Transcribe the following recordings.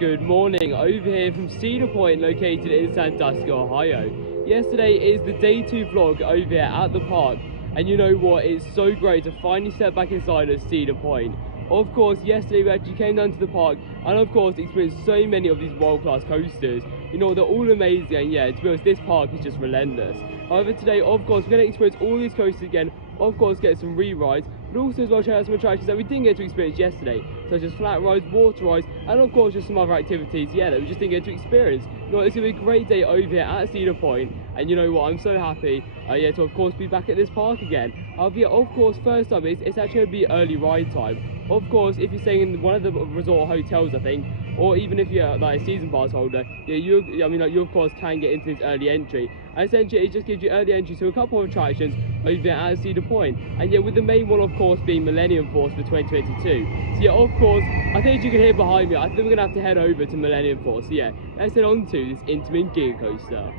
Good morning, over here from Cedar Point located in Sandusky, Ohio. Yesterday is the day 2 vlog over here at the park, and you know what, it's so great to finally step back inside of Cedar Point. Of course, yesterday we actually came down to the park and of course experienced so many of these world-class coasters. You know, they're all amazing, and yeah, to be honest, this park is just relentless. However, today, of course, we're going to experience all these coasters again, of course get some re-rides, but also as well check out some attractions that we didn't get to experience yesterday, such as flat rides, water rides, and of course just some other activities, yeah, that we just didn't get to experience. You know, it's going to be a great day over here at Cedar Point, and you know what, I'm so happy, yeah, to of course be back at this park again. Yeah, of course, first up, it's actually going to be early ride time. Of course, if you're staying in one of the resort hotels, I think, or even if you're like a season pass holder, yeah, you of course can get into this early entry. And essentially, it just gives you early entry to a couple of attractions over there at Cedar Point. And yeah, with the main one, of course, being Millennium Force for 2022. So yeah, of course, I think you can hear behind me, I think we're gonna have to head over to Millennium Force. So yeah, let's head on to this Intamin Giga Coaster.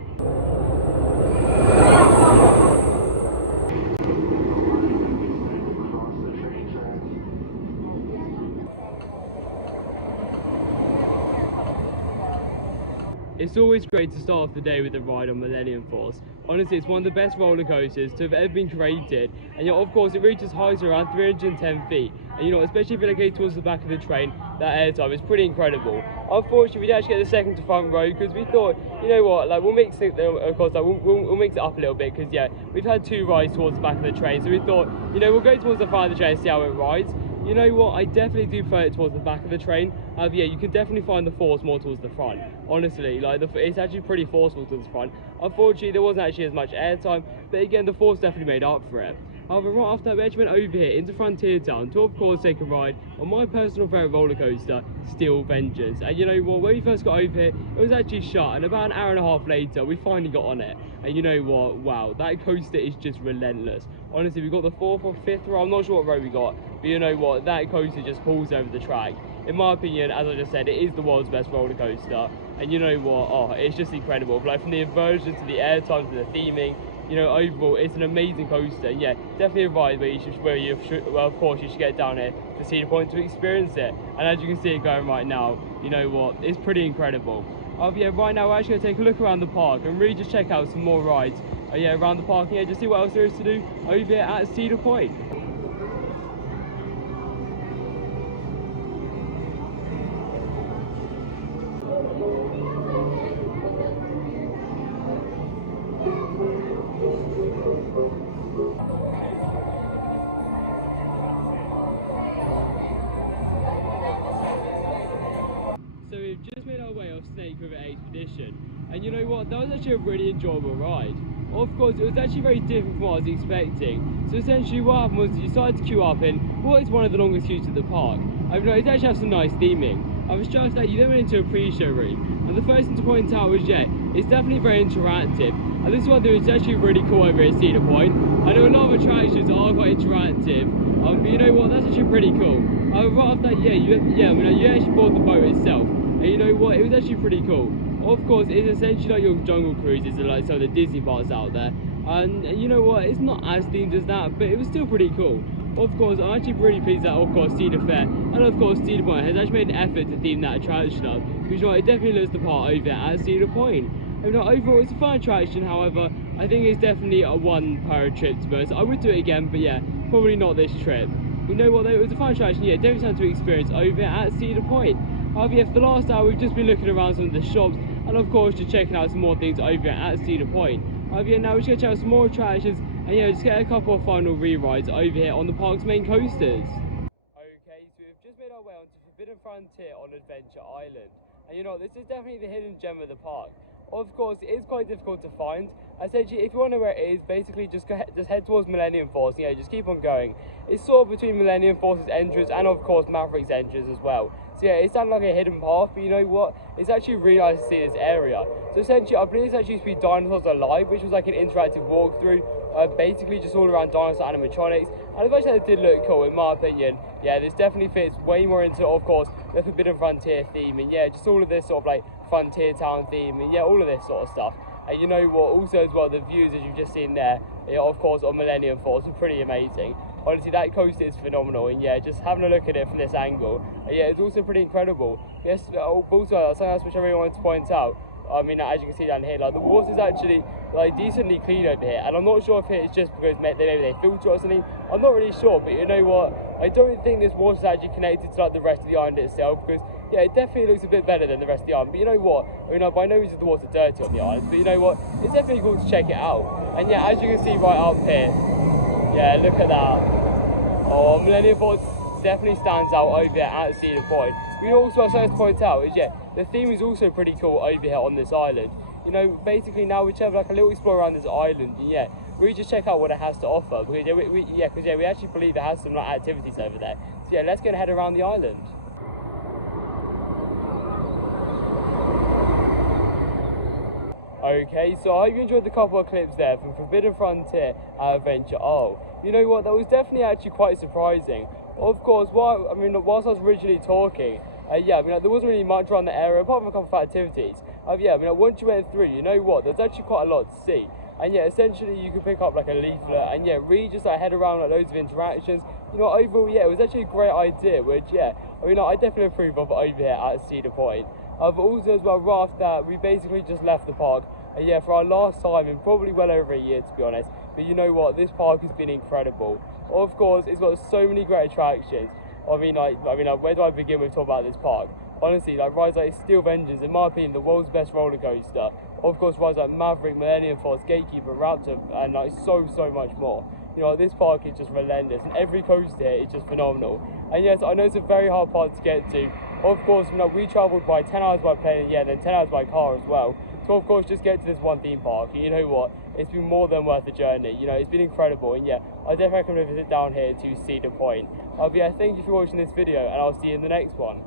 It's always great to start off the day with a ride on Millennium Force. Honestly, it's one of the best roller coasters to have ever been created, and you know, of course, it reaches heights around 310 feet. And you know, especially if you're located towards the back of the train, that airtime is pretty incredible. Unfortunately, we didn't actually get the second to front row because we thought, you know what, like we'll mix it. Of course, like, we'll mix it up a little bit because yeah, we've had 2 rides towards the back of the train, so we thought, you know, we'll go towards the front of the train and see how it rides. You know what, I definitely do prefer it towards the back of the train. Yeah, you can definitely find the force more towards the front. Honestly, like it's actually pretty forceful towards the front. Unfortunately, there wasn't actually as much airtime, but again, the force definitely made up for it. However, right after that, we actually went over here into Frontier Town to of course take a ride on my personal favourite roller coaster, Steel Vengers. And you know what, when we first got over here, it was actually shut, and about an hour and a half later, we finally got on it. And you know what, wow, that coaster is just relentless. Honestly, we got the 4th or 5th row, I'm not sure what row we got, but you know what, that coaster just pulls over the track. In my opinion, as I just said, it is the world's best roller coaster. And you know what, oh, it's just incredible. Like from the inversion to the airtime to the theming, you know, overall, it's an amazing coaster. And yeah, definitely a ride well, of course, you should get down here to Cedar Point to experience it. And as you can see it going right now, you know what, it's pretty incredible. Yeah, right now we're actually going to take a look around the park and really just check out some more rides. Yeah, around the park, yeah, just see what else there is to do over here at Cedar Point. So we've just made our way off Snake River Expedition, and you know what, that was actually a really enjoyable ride. Of course, it was actually very different from what I was expecting. So essentially what happened was you started to queue up in what is one of the longest queues at the park. I've noticed it actually has some nice theming. I was just that you then went into a pre-show room, and the first thing to point out was, yeah, it's definitely very interactive. And this one is actually really cool over at Cedar Point. I know a lot of attractions are quite interactive, but you know what, that's actually pretty cool. Right after that, you actually board the boat itself. And you know what, it was actually pretty cool. Of course, it's essentially like your jungle cruises and like some of the Disney parks out there. And you know what, it's not as themed as that, but it was still pretty cool. Of course, I'm actually really pleased that, of course, Cedar Fair and of course Cedar Point has actually made an effort to theme that attraction up. Because you know, it definitely looks the part over at Cedar Point. And you know, overall, it's a fun attraction, however, I think it's definitely a one per trip to be honest. I would do it again, but yeah, probably not this trip. You know what though, it was a fun attraction, yeah, definitely something to experience over at Cedar Point. Yeah, for the last hour, we've just been looking around some of the shops and of course just checking out some more things over at Cedar Point. Yeah, now we're just going to check out some more attractions and yeah, just get a couple of final re-rides over here on the park's main coasters. Okay, so we've just made our way onto Forbidden Frontier on Adventure Island. And you know, this is definitely the hidden gem of the park. Of course, it is quite difficult to find. Essentially, if you want to know where it is, basically just head towards Millennium Force. Yeah, just keep on going. It's sort of between Millennium Force's entrance and of course Maverick's entrance as well. So yeah, it sounds like a hidden path, but you know what? It's actually really nice to see this area. So essentially, I believe this actually used to be Dinosaurs Alive, which was like an interactive walkthrough, basically just all around dinosaur animatronics. And I've actually it did look cool, in my opinion. Yeah, this definitely fits way more into, of course, the Forbidden Frontier theme, and yeah, just all of this sort of like Frontier Town theme, and yeah, all of this sort of stuff. And you know what, also as well, the views as you've just seen there, yeah, of course, on Millennium Force are pretty amazing. Honestly, that coaster is phenomenal, and yeah, just having a look at it from this angle, Yeah, it's also pretty incredible. Yes, also something else which I really wanted to point out. I mean, as you can see down here, like the water is actually like decently clean over here, and I'm not sure if it's just because maybe they filter or something. I'm not really sure, but you know what? I don't think this water is actually connected to like the rest of the island itself, because yeah, it definitely looks a bit better than the rest of the island. But you know what? I mean, by no means is the water dirty on the island, but you know what? It's definitely cool to check it out. And yeah, as you can see right up here, yeah, look at that. Oh, Millennium Force definitely stands out over here at Cedar Point. You know, also what I was to point out is, yeah, the theme is also pretty cool over here on this island. You know, basically now we have like a little explore around this island, and yeah, we just check out what it has to offer, because yeah, we actually believe it has some like activities over there. So yeah, let's go and head around the island. Okay, so I hope you enjoyed the couple of clips there from Forbidden Frontier Adventure. Oh, you know what? That was definitely actually quite surprising. Of course, whilst I was originally talking, yeah, I mean, like, there wasn't really much around the area apart from a couple of activities. Yeah, I mean, like, once you went through, you know what? There's actually quite a lot to see. And yeah, essentially you can pick up like a leaflet and yeah, really just like head around like loads of interactions. You know, overall, yeah, it was actually a great idea, which yeah, I mean, like, I definitely approve of over here at Cedar Point. But also as well, right after that, we basically just left the park. Yeah, for our last time in probably well over a year, to be honest. But you know what? This park has been incredible. Of course, it's got so many great attractions. I mean, where do I begin with talking about this park? Honestly, like rides like Steel Vengeance, in my opinion, the world's best roller coaster. Of course, rides like Maverick, Millennium Force, Gatekeeper, Raptor, and like so much more. You know, this park is just relentless, and every coaster here is just phenomenal. And yes, I know it's a very hard part to get to. Of course, you know, we travelled by 10 hours by plane, yeah, then 10 hours by car as well. So of course, just get to this one theme park. And you know what? It's been more than worth the journey. You know, it's been incredible, and yeah, I definitely recommend a visit down here to Cedar Point. But yeah, thank you for watching this video, and I'll see you in the next one.